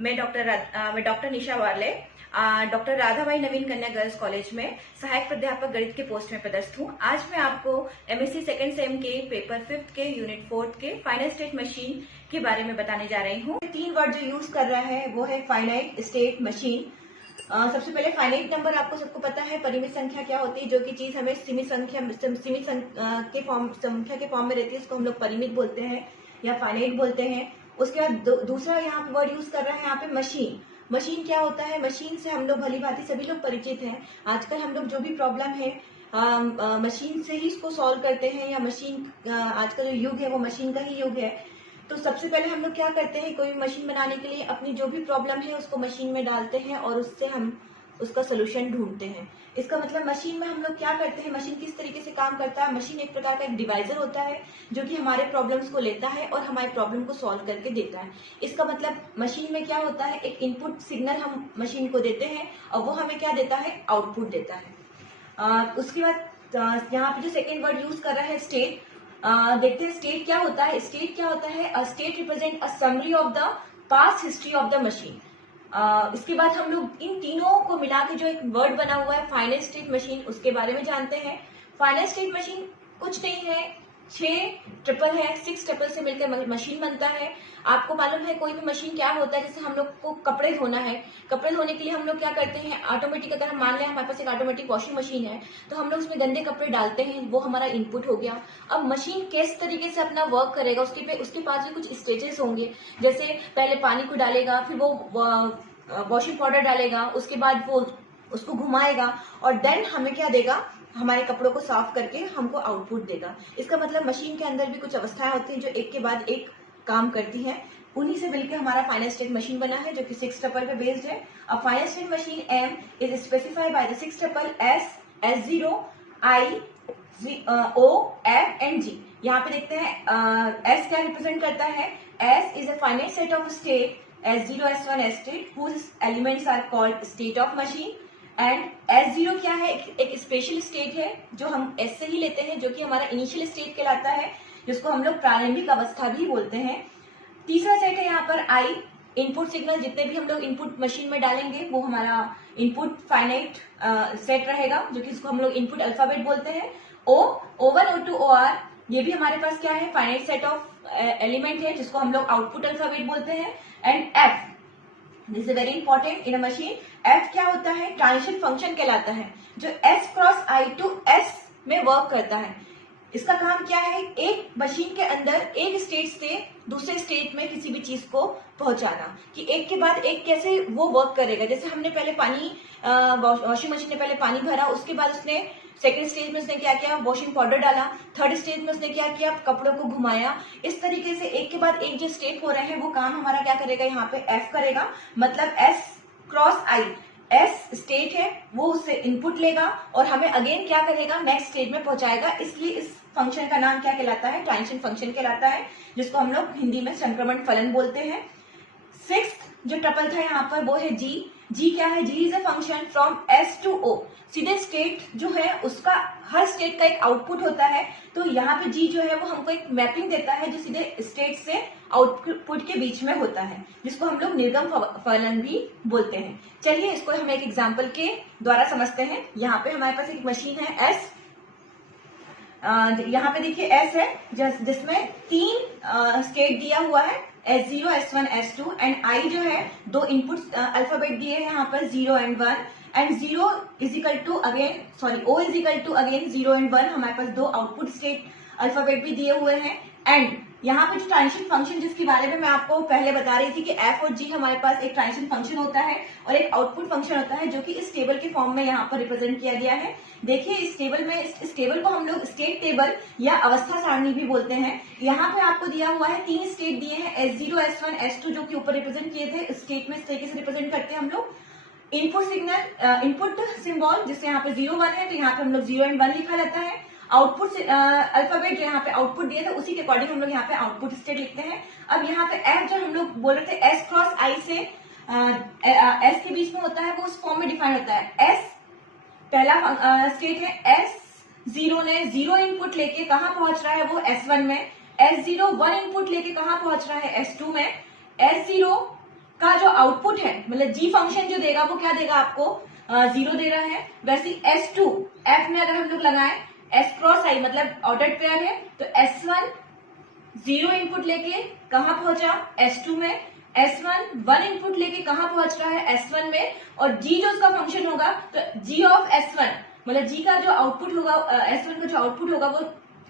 मैं डॉक्टर निशा वाले डॉक्टर राधाबाई नवीन कन्या गर्ल्स कॉलेज में सहायक प्राध्यापक गणित के पोस्ट में पदस्थ हूँ। आज मैं आपको एमएससी सेकेंड सेम के पेपर 5th के यूनिट 4th के फाइनाइट स्टेट मशीन के बारे में बताने जा रही हूँ। 3 वर्ड जो यूज कर रहा है वो है फाइनाइट स्टेट मशीन। सबसे पहले फाइनाइट नंबर आपको सबको पता है परिमित संख्या क्या होती है, जो कि चीज हमें सीमित संख्या के फॉर्म में रहती है, उसको हम लोग परिमित बोलते हैं या फाइनाइट बोलते हैं। उसके बाद दूसरा यहाँ पे वर्ड यूज कर रहे हैं यहाँ पे मशीन। मशीन क्या होता है? मशीन से हम लोग भली भांति सभी लोग परिचित हैं। आजकल हम लोग जो भी प्रॉब्लम है मशीन से ही इसको सॉल्व करते हैं, या मशीन आज का जो युग है वो मशीन का ही युग है। तो सबसे पहले हम लोग क्या करते हैं, कोई भी मशीन बनाने के लिए अपनी जो भी प्रॉब्लम है उसको मशीन में डालते हैं और उससे हम उसका सोल्यूशन ढूंढते हैं। इसका मतलब मशीन में हम लोग क्या करते हैं, मशीन किस तरीके से काम करता है। मशीन एक प्रकार का एक डिवाइजर होता है जो कि हमारे प्रॉब्लम्स को लेता है और हमारे प्रॉब्लम को सॉल्व करके देता है। इसका मतलब मशीन में क्या होता है, एक इनपुट सिग्नल हम मशीन को देते हैं और वो हमें क्या देता है, आउटपुट देता है। उसके बाद यहाँ पे जो सेकेंड वर्ड यूज कर रहा है स्टेट, देखते हैं स्टेट क्या होता है। स्टेट क्या होता है, a state represent a summary of the past history of the machine. इसके बाद हम लोग इन तीनों को मिला के जो एक वर्ड बना हुआ है फाइनाइट स्टेट मशीन, उसके बारे में जानते हैं। फाइनाइट स्टेट मशीन कुछ नहीं है, 6 ट्रिपल है, 6 ट्रिपल से मिलकर मशीन बनता है। आपको मालूम है कोई भी मशीन क्या होता है, जैसे हम लोग को कपड़े धोना है, कपड़े धोने के लिए हम लोग क्या करते हैं, ऑटोमेटिक अगर हम मान लें हमारे पास एक ऑटोमेटिक वॉशिंग मशीन है तो हम लोग उसमें गंदे कपड़े डालते हैं, वो हमारा इनपुट हो गया। अब मशीन किस तरीके से अपना वर्क करेगा, उसके पास भी कुछ स्टेजेस होंगे। जैसे पहले पानी को डालेगा, फिर वो वॉशिंग पाउडर डालेगा, उसके बाद वो उसको घुमाएगा और देन हमें क्या देगा, हमारे कपड़ों को साफ करके हमको आउटपुट देगा। इसका मतलब मशीन के अंदर भी कुछ अवस्थाएं होती हैं जो एक के बाद एक काम करती हैं। उन्हीं से मिलकर हमारा फाइनाइट स्टेट मशीन बना है जो कि 6 ट्रिपल पे बेस्ड है। A finite state machine M is specified by the 6 triples, S0, I, O, F and G। यहाँ पे देखते हैं S क्या रिप्रेजेंट करता है। S is a finite set of state S0, S1, S2 whose elements are called state of machine, and S0 क्या है, एक स्पेशल स्टेट है जो हम S से ही लेते हैं, जो कि हमारा इनिशियल स्टेट कहलाता है, जिसको हम लोग प्रारंभिक अवस्था भी बोलते हैं। तीसरा सेट है यहाँ पर I, इनपुट सिग्नल। जितने भी हम लोग इनपुट मशीन में डालेंगे वो हमारा इनपुट फाइनाइट सेट रहेगा, जो कि इसको हम लोग इनपुट अल्फाबेट बोलते हैं। O, O1, O2, OR, ये भी हमारे पास क्या है, फाइनाइट सेट ऑफ एलिमेंट है, जिसको हम लोग आउटपुट अल्फाबेट बोलते हैं। And F, this is very important in a machine. F क्या होता है, ट्रांजिशन फंक्शन कहलाता है, जो S cross I to S में वर्क करता है। इसका काम क्या है, एक मशीन के अंदर एक स्टेट से दूसरे स्टेट में किसी भी चीज को पहुंचाना, कि एक के बाद एक कैसे वो वर्क करेगा। जैसे हमने पहले वॉशिंग मशीन ने पहले पानी भरा, उसके बाद उसने सेकेंड स्टेज में उसने क्या किया, वॉशिंग पाउडर डाला, थर्ड स्टेज में उसने क्या किया, कपड़ों को घुमाया। इस तरीके से एक के बाद एक जो स्टेट हो रहे हैं वो काम हमारा क्या करेगा, यहाँ पे F करेगा। मतलब S cross I, S state है, वो उससे इनपुट लेगा और हमें अगेन क्या करेगा, नेक्स्ट स्टेज में पहुंचाएगा। इसलिए इस फंक्शन का नाम क्या कहलाता है, ट्रांजिशन फंक्शन कहलाता है, जिसको हम लोग हिंदी में संक्रमण फलन बोलते हैं। 6th जो ट्रिपल था यहाँ पर वो है G। G क्या है, G is a function from S to O। सीधे स्टेट जो है उसका, हर स्टेट का एक आउटपुट होता है, तो यहाँ पे G जो है वो हमको एक मैपिंग देता है जो सीधे स्टेट से आउटपुट के बीच में होता है, जिसको हम लोग निर्गम फलन भी बोलते हैं। चलिए इसको हम एक एग्जाम्पल के द्वारा समझते हैं। यहाँ पे हमारे पास एक मशीन है S, यहाँ पे देखिए S है जिसमें 3 स्टेट दिया हुआ है, S0, S1, S2 and I जो है 2 इनपुट अल्फाबेट दिए हैं यहाँ पर 0 and 1, and 0 is equal to again O is equal to again 0 and 1। हमारे पास 2 आउटपुट स्टेट अल्फाबेट भी दिए हुए हैं। एंड यहाँ पे जो ट्रांजिशन फंक्शन जिसके बारे में मैं आपको पहले बता रही थी कि F और G हमारे पास एक ट्रांजिशन फंक्शन होता है और एक आउटपुट फंक्शन होता है, जो कि इस टेबल के फॉर्म में यहाँ पर रिप्रेजेंट किया गया है। देखिए इस टेबल में, इस टेबल को हम लोग स्टेट टेबल या अवस्था सारणी भी बोलते हैं। यहाँ पे आपको दिया हुआ है 3 स्टेट दिए हैं, S0, S1, S2, जो कि ऊपर रिप्रेजेंट किए थे। स्टेट में इस तरीके से रिप्रेजेंट करते हैं हम लोग। इनपुट सिग्नल, इनपुट सिंबल जिससे यहाँ पे 0, 1 है, तो यहाँ पे हम लोग 0 एंड 1 लिखा रहता है। आउटपुट अल्फाबेट जो यहाँ पे आउटपुट दिए थे उसी के अकॉर्डिंग हम लोग यहाँ पे आउटपुट स्टेट लिखते हैं। अब यहाँ पे F जो हम लोग बोल रहे थे S क्रॉस I से S के बीच में होता है, वो उस फॉर्म में डिफाइन होता है। S पहला स्टेट है, S0 ने 0 इनपुट लेके कहाँ पहुंच रहा है, वो S1 में। S0 1 इनपुट लेके कहाँ पहुंच रहा है, S2 में। S0 का जो आउटपुट है, मतलब जी फंक्शन जो देगा वो क्या देगा आपको, 0 दे रहा है। वैसे S2 F में अगर हम लोग लगाएं S क्रॉस I मतलब ऑर्डर्ड पेयर है, तो S1 0 इनपुट लेके कहां पहुंचा, S2 में। S1 1 इनपुट लेके कहां पहुंच रहा है, S1 में। और G जो उसका फंक्शन होगा, तो G ऑफ S1 मतलब G का जो आउटपुट होगा, S1 का जो आउटपुट होगा वो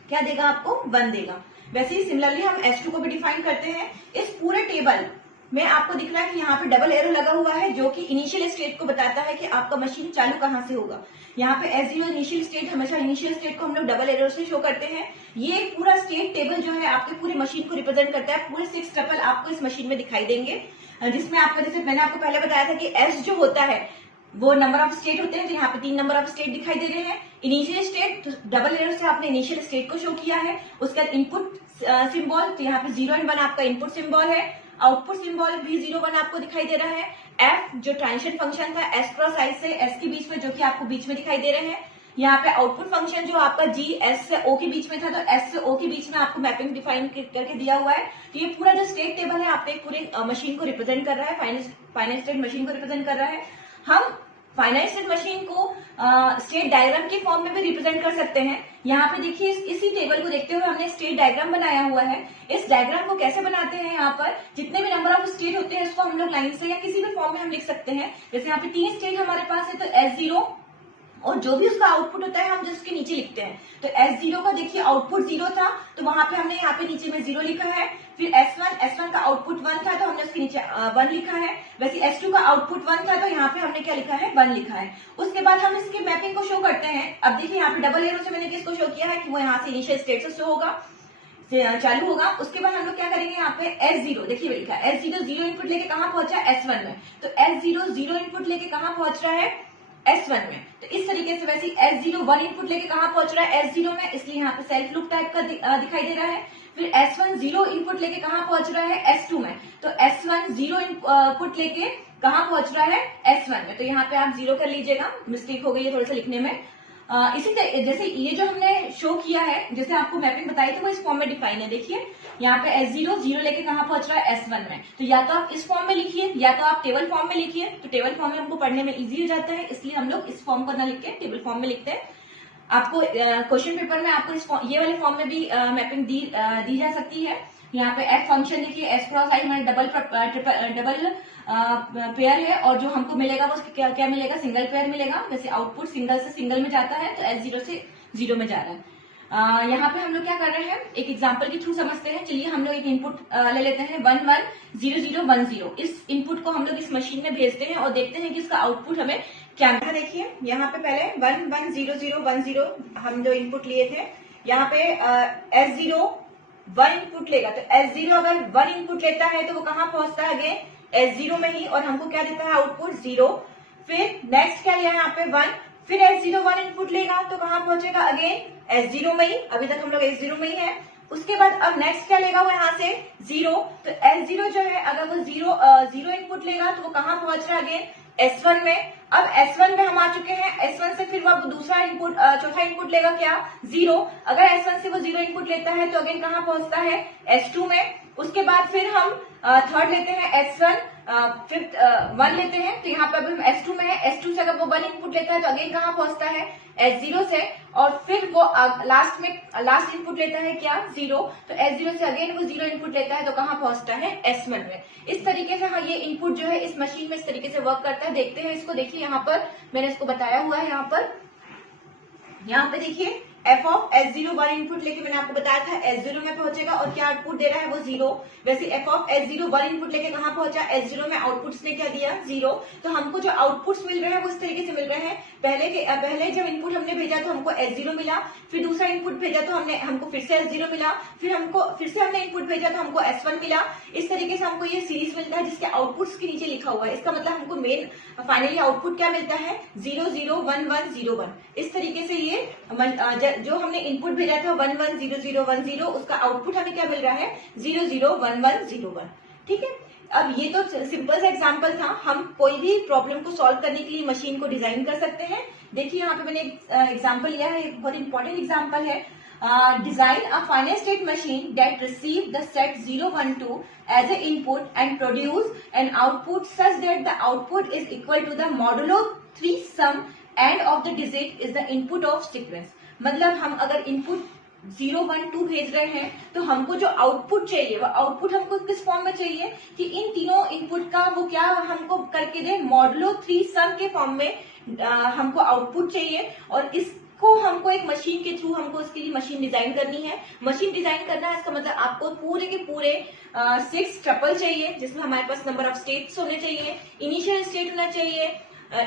क्या देगा आपको, 1 देगा। वैसे ही सिमिलरली हम S2 को भी डिफाइन करते हैं। इस पूरे टेबल में आपको दिख रहा है कि यहाँ पे डबल एरो लगा हुआ है, जो कि इनिशियल स्टेट को बताता है कि आपका मशीन चालू कहाँ से होगा। यहाँ पे S0 इनिशियल स्टेट, हमेशा इनिशियल स्टेट को हम लोग डबल एरो से शो करते हैं। ये पूरा स्टेट टेबल जो है आपके पूरी मशीन को रिप्रेजेंट करता है। पूरे 6 टपल आपको इस मशीन में दिखाई देंगे, जिसमें आपको, जैसे मैंने आपको पहले बताया था कि S जो होता है वो नंबर ऑफ स्टेट होते हैं, तो यहाँ पे 3 नंबर ऑफ स्टेट दिखाई दे रहे हैं। इनिशियल स्टेट, तो डबल एरो से आपने इनिशियल स्टेट को शो किया है। उसके बाद इनपुट सिंबल, तो यहाँ पे 0 और 1 आपका इनपुट सिंबल है। आउटपुट सिंबल भी 0 1 आपको दिखाई दे रहा है। F जो ट्रांजिशन फंक्शन था S क्रॉस I से S के बीच में, जो कि आपको बीच में दिखाई दे रहे हैं। यहाँ पे आउटपुट फंक्शन जो आपका G S से O के बीच में था, तो S से O के बीच में आपको मैपिंग डिफाइन करके दिया हुआ है। तो ये पूरा जो स्टेट टेबल है आपके पूरे मशीन को रिप्रेजेंट कर रहा है, फाइनाइट स्टेट मशीन को रिप्रेजेंट कर रहा है। हम फाइनाइट स्टेट मशीन को स्टेट डायग्राम के फॉर्म में भी रिप्रेजेंट कर सकते हैं। यहाँ पे देखिए, इसी टेबल को देखते हुए हमने स्टेट डायग्राम बनाया हुआ है। इस डायग्राम को कैसे बनाते हैं, यहाँ पर जितने भी नंबर ऑफ स्टेट होते हैं उसको हम लोग लाइन से या किसी भी फॉर्म में हम लिख सकते हैं। जैसे यहाँ पे 3 स्टेट हमारे पास है, तो S0 और जो भी उसका आउटपुट होता है हम जिसके नीचे लिखते हैं। तो S0 का देखिए आउटपुट 0 था, तो वहां पे हमने यहाँ पे नीचे में 0 लिखा है। फिर S1 का आउटपुट 1 था, तो हमने उसके नीचे 1 लिखा है। वैसे S2 का आउटपुट 1 था, तो यहाँ पे हमने क्या लिखा है, 1 लिखा है। उसके बाद हम इसकी मैपिंग को शो करते हैं। अब देखिए यहाँ पे डबल एरो से मैंने किसको शो किया है कि वो यहाँ से इनिशियल स्टेट से शो होगा, चालू होगा। उसके बाद हम लोग क्या करेंगे, यहाँ पे S0 देखिए लिखा है, S0 0 इनपुट लेके कहाँ पहुंचा, S1 में। तो S0 0 इनपुट लेके कहाँ पहुंच रहा है, S1 में। तो इस तरीके से वैसे S0 1 इनपुट लेके कहाँ पहुंच रहा है, S0 में, इसलिए यहाँ पे सेल्फ लूप टाइप का दिखाई दे रहा है। फिर S1 0 इनपुट लेके कहाँ पहुंच रहा है, S2 में। तो S1 0 इनपुट लेके कहाँ पहुंच रहा है, S1 में। तो यहाँ पे आप 0 कर लीजिएगा, मिस्टेक हो गई है थोड़ा सा लिखने में। इसी तरह जैसे ये जो हमने शो किया है, जैसे आपको मैपिंग बताई थी, वो इस फॉर्म में डिफाइन है। देखिए यहाँ पे S0 0 लेके कहाँ पहुंच रहा है, S1 में। तो या तो आप इस फॉर्म में लिखिए या तो आप टेबल फॉर्म में लिखिए। तो टेबल फॉर्म में हमको पढ़ने में इजी हो जाता है, इसलिए हम लोग इस फॉर्म को ना लिख के टेबल फॉर्म में लिखते हैं। आपको क्वेश्चन पेपर में आपको इस ये वाले फॉर्म में भी मैपिंग दी जा सकती है। यहाँ पे F फंक्शन देखिए, S क्रॉस I हमारे डबल पेयर है, और जो हमको मिलेगा वो क्या मिलेगा, सिंगल पेयर मिलेगा। वैसे आउटपुट सिंगल से सिंगल में जाता है, तो S0 से 0 में जा रहा है। यहाँ पे हम लोग क्या कर रहे हैं, एक एग्जांपल के थ्रू समझते हैं। चलिए हम लोग एक इनपुट ले लेते हैं 1 1 0 0 1 0। इस इनपुट को हम लोग इस मशीन में भेजते हैं और देखते हैं कि इसका आउटपुट हमें क्या मिला। देखिए यहाँ पे पहले 1 1 0 0 1 0 हम जो इनपुट लिए थे, यहाँ पे S0 1 इनपुट लेगा। तो S0 अगर 1 इनपुट लेता है तो वो कहाँ पहुंचता है, अगेन S0 में ही, और हमको क्या देता है आउटपुट 0। फिर नेक्स्ट क्या लिया यहाँ पे 1, फिर S0 1 इनपुट लेगा तो कहाँ पहुंचेगा, अगेन S0 में ही। अभी तक हम लोग S0 में ही है। उसके बाद अब नेक्स्ट क्या लेगा वो यहाँ से 0। तो S0 जो है अगर वो 0 इनपुट लेगा तो वो कहाँ पहुंच रहा है, अगेन S1 में। अब S1 में हम आ चुके हैं, S1 से फिर वो दूसरा इनपुट चौथा इनपुट लेगा क्या, 0। अगर S1 से वो 0 इनपुट लेता है तो अगेन कहाँ पहुंचता है, S2 में। उसके बाद फिर हम थर्ड लेते हैं S1, फिफ्थ 1 लेते हैं। तो यहाँ पे अभी हम S2 में है, S2 से अगर वो 1 इनपुट लेता है तो अगेन कहाँ पहुंचता है, S0 से। और फिर वो लास्ट इनपुट लेता है क्या, 0। तो S0 से अगेन वो 0 इनपुट लेता है तो कहाँ पहुंचता है, S1 में। इस तरीके से हाँ ये इनपुट जो है इस मशीन में इस तरीके से वर्क करता है। देखते हैं इसको, देखिए यहाँ पर मैंने इसको बताया हुआ है। यहाँ पे देखिए F ऑफ S0 1 इनपुट लेके मैंने आपको बताया था S0 में पहुंचेगा और क्या आउटपुट दे रहा है वो 0। वैसे F ऑफ S0 1 इनपुट लेके कहाँ पहुंचा, S0 में आउटपुट्स ने क्या दिया, 0। तो हमको जो आउटपुट्स मिल रहे हैं वो इस तरीके से मिल रहे हैं। पहले जब इनपुट हमने भेजा तो हमको S0 मिला, फिर दूसरा इनपुट भेजा तो हमको फिर से S0 मिला, फिर से हमने इनपुट भेजा तो हमको S1 मिला। इस तरीके से हमको ये सीरीज मिलता है जिसके आउटपुट्स के नीचे लिखा हुआ है। इसका मतलब हमको मेन फाइनली आउटपुट क्या मिलता है, 0 0 1 1 0 1। इस तरीके से ये जो हमने इनपुट भेजा था 1 1 0 0 1 0, उसका आउटपुट हमें क्या मिल रहा है, 0 0 1 1 0 1। ठीक है, अब ये तो सिंपल सा एग्जांपल था। हम कोई भी प्रॉब्लम को सॉल्व करने के लिए मशीन को डिजाइन कर सकते हैं। देखिए यहाँ पे मैंने एक एग्जांपल लिया है, बहुत इंपॉर्टेंट एग्जांपल है। design a finite state machine that receive the set 0, 1, 2 as an input and produce an output such that the output is equal to the modulo 3 sum and of the digit is the input of sequence. मतलब हम अगर input 0, 1, 2 भेज रहे हैं तो हमको जो output चाहिए वो आउटपुट हमको किस फॉर्म में चाहिए कि इन तीनों इनपुट का वो क्या हमको करके दे, मॉडुलो 3 सम के फॉर्म में हमको आउटपुट चाहिए और इसको हमको एक मशीन के थ्रू हमको इसके लिए मशीन डिजाइन करनी है. मशीन डिजाइन करना है इसका मतलब आपको पूरे के पूरे 6 ट्रिपल चाहिए जिसमें हमारे पास नंबर ऑफ स्टेट्स होने चाहिए, इनिशियल स्टेट होना चाहिए,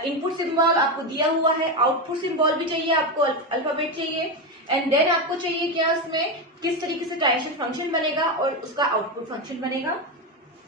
इनपुट सिंबल आपको दिया हुआ है, आउटपुट सिंबल भी चाहिए, आपको अल्फाबेट चाहिए एंड देन आपको चाहिए क्या इसमें किस तरीके से ट्रांजिशन फंक्शन बनेगा और उसका आउटपुट फंक्शन बनेगा.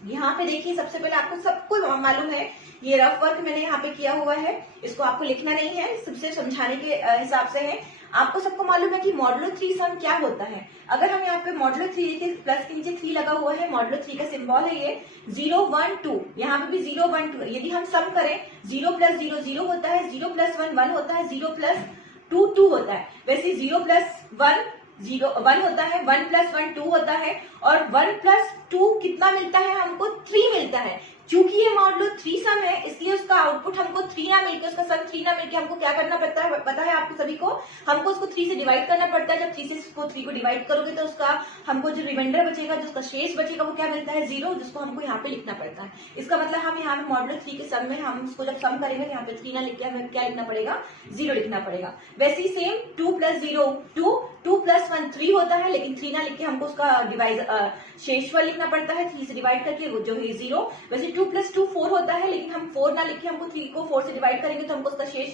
यहाँ पे देखिए सबसे पहले आपको सबको मालूम है ये रफ वर्क मैंने यहाँ पे किया हुआ है, इसको आपको लिखना नहीं है, सबसे समझाने के हिसाब से है. आपको सबको मालूम है कि मॉडुलो 3 सम क्या होता है. अगर हम यहाँ पे मॉडुलो 3 के प्लस के नीचे 3 लगा हुआ है, मॉडुलो 3 का सिंबल है ये 0, 1, 2, यहाँ पे भी 0, 1, 2. यदि हम सम करें 0 प्लस 0 0 होता है, 0 प्लस 1 1 होता है, 0 प्लस 2 2 होता है. वैसे 0 प्लस 1 0 1 होता है, 1 प्लस 1 2 होता है और 1 प्लस 2 कितना मिलता है हमको 3 मिलता है. चूंकि ये मॉडुलो 3 सम है इसलिए उसका आउटपुट हमको 3 ना मिलकर उसका सम 3 ना मिलकर हमको क्या करना पड़ता है पता है आपको सभी को, हमको उसको 3 से डिवाइड करना पड़ता है. जब 3 से इसको 3 को डिवाइड करोगे तो उसका हमको जो रिमाइंडर बचेगा, जो उसका शेष बचेगा वो क्या मिलता है 0, जिसको हमको यहाँ पे लिखना पड़ता है. इसका मतलब हम यहाँ पे मॉडुलो 3 के सम में हम उसको जब सम करेंगे यहाँ पे 3 ना लिख के हमें क्या लिखना पड़ेगा 0 लिखना पड़ेगा. वैसे ही सेम 2 प्लस 0 2, 2 प्लस 1 3 होता है लेकिन 3 ना लिख के हमको उसका डिवाइड शेषफल लिखना पड़ता है 3 से डिवाइड करके वो जो है 0. वैसे 2 प्लस 2 4 होता है लेकिन हम 4 ना लिख के हमको 3 को 4 से डिवाइड करेंगे तो हमको उसका शेष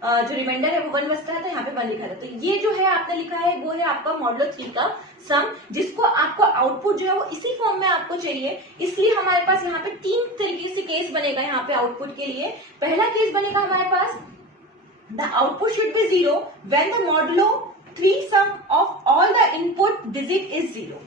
जो रिमाइंडर है वो 1 बचता है तो यहाँ पे 1 लिखा है. तो ये जो है आपने लिखा है वो है आपका मॉडुलो 3 का सम, जिसको आपको आउटपुट जो है वो इसी फॉर्म में आपको चाहिए. इसलिए हमारे पास यहाँ पे 3 तरीके से केस बनेगा यहाँ पे आउटपुट के लिए. पहला केस बनेगा हमारे पास the output should be 0 when the modulo 3 sum of all the input digit is 0.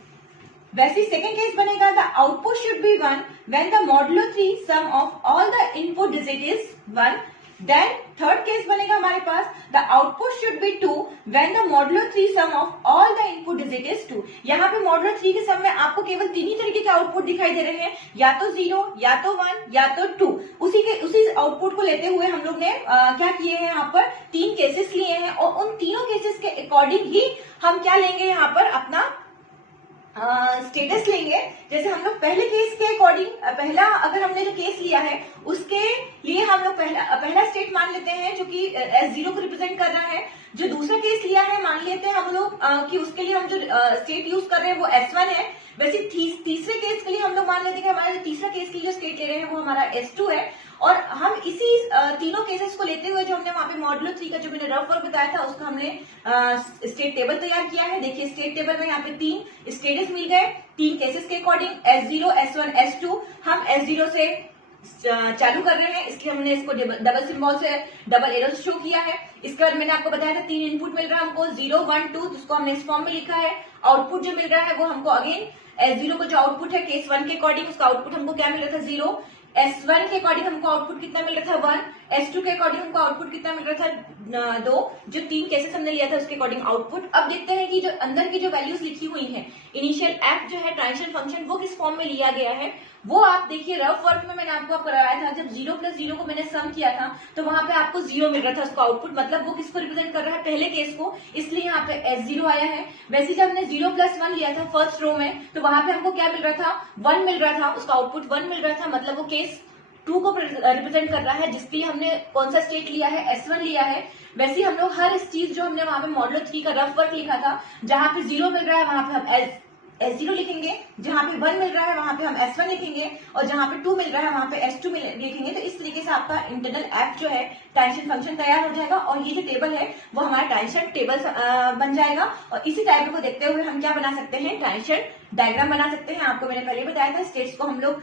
वैसे सेकेंड केस बनेगा the output should be 1 when the modulo 3 sum of all the input digit is 1. Then third case बनेगा हमारे पास the output should be 2 when the modulo 3 sum of all the input digit is 2. यहाँ पे modulo 3 के सम में आपको केवल 3 ही तरीके के आउटपुट दिखाई दे रहे हैं, या तो 0, या तो 1, या तो 2. उसी आउटपुट को लेते हुए हम लोग ने क्या किए हैं यहाँ पर 3 केसेस लिए हैं और उन तीनों केसेस के अकॉर्डिंग ही हम क्या लेंगे यहाँ पर अपना स्टेटस लेंगे. जैसे हम लोग पहले केस के अकॉर्डिंग पहला अगर हमने जो केस लिया है उसके लिए हम लोग पहला स्टेट मान लेते हैं जो कि S0 को रिप्रेजेंट कर रहा है. जो दूसरा केस लिया है मान लेते हैं हम लोग कि उसके लिए हम जो स्टेट यूज कर रहे हैं वो S1 है. वैसे तीसरे केस के लिए हम लोग मान लेते हैं कि हमारा तीसरा केस के लिए जो स्टेट ले रहे हैं वो हमारा S2 है. और हम इसी तीनों केसेस को लेते हुए जो हमने वहां पे मॉडुलो 3 का जो मैंने रफ वर्क बताया था उसका हमने स्टेट टेबल तैयार किया है. देखिए स्टेट टेबल में यहाँ पे 3 स्टेटस मिल गए 3 केसेस के अकॉर्डिंग S0, S1, S2. हम S0 से चालू कर रहे हैं इसलिए हमने इसको डबल सिंबल से डबल एरो शो किया है. इसके बाद मैंने आपको बताया था 3 इनपुट मिल रहा है हमको 0, 1, 2 जिसको हमने इस फॉर्म में लिखा है. आउटपुट जो मिल रहा है वो हमको अगेन S0 को जो आउटपुट है केस 1 के अकॉर्डिंग उसका आउटपुट हमको क्या मिल रहा था 0. S1 के अकॉर्डिंग हमको आउटपुट कितना मिल रहा था 1. S2 के अकॉर्डिंग हमको आउटपुट कितना मिल रहा था 2. जो 3 केसेस हमने लिया था उसके अकॉर्डिंग आउटपुट. अब देखते हैं कि जो अंदर की जो वैल्यूज लिखी हुई है इनिशियल एफ जो है ट्रांजिशन फंक्शन वो किस फॉर्म में लिया गया है वो आप देखिए. रफ वर्क में मैंने आपको करवाया था जब 0 प्लस 0 को मैंने सम किया था तो वहां पे आपको 0 मिल रहा था उसका आउटपुट, मतलब वो किसको रिप्रेजेंट कर रहा है पहले केस को, इसलिए यहाँ पे S0 आया है. वैसे जब हमने 0 प्लस 1 लिया था फर्स्ट रो में तो वहां पे हमको क्या मिल रहा था 1 मिल रहा था, उसका आउटपुट 1 मिल रहा था, मतलब वो केस 2 को रिप्रेजेंट कर रहा है जिसके लिए हमने कौन सा स्टेट लिया है S1 लिया है. वैसे ही हम लोग हर इस चीज जो हमने वहां पे मॉडुलो 3 का रफ वर्क लिखा था जहां पे 0 मिल रहा है वहां पे हम S0 लिखेंगे, जहां पे 1 मिल रहा है वहां पे हम S1 लिखेंगे और जहां पे 2 मिल रहा है वहां पे S2 लिखेंगे. तो इस तरीके से आपका इंटरनल एप जो है ट्रांजिशन फंक्शन तैयार हो जाएगा और ये जो टेबल है वो हमारा ट्रांजिशन टेबल बन जाएगा. और इसी टाइप को देखते हुए हम क्या बना सकते हैं ट्रांजिशन डायग्राम बना सकते हैं। आपको मैंने पहले बताया था, स्टेट्स को हम लोग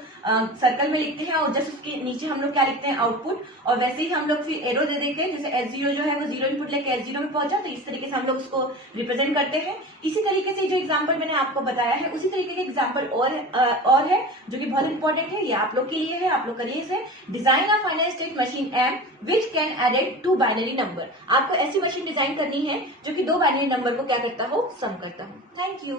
सर्कल में लिखते हैं और जस्ट उसके नीचे हम लोग क्या लिखते हैं, आउटपुट। और वैसे ही हम लोग फिर एरो दे देते हैं, जैसे S0 जो है वो 0 इनपुट लेके S0 में पहुंचा, तो इस तरीके से हम लोग उसको रिप्रेजेंट करते हैं। इसी तरीके से जो एग्जाम्पल मैंने आपको बताया है, उसी तरीके के एग्जाम्पल और है जो कि बहुत इंपॉर्टेंट है, ये आप लोग के लिए है, आप लोग करिए इसे। Design a finite state machine M which can added 2 binary number. आपको ऐसी मशीन डिजाइन करनी है जो कि 2 बाइनरी नंबर को क्या करता हो, सम करता हो। Thank you.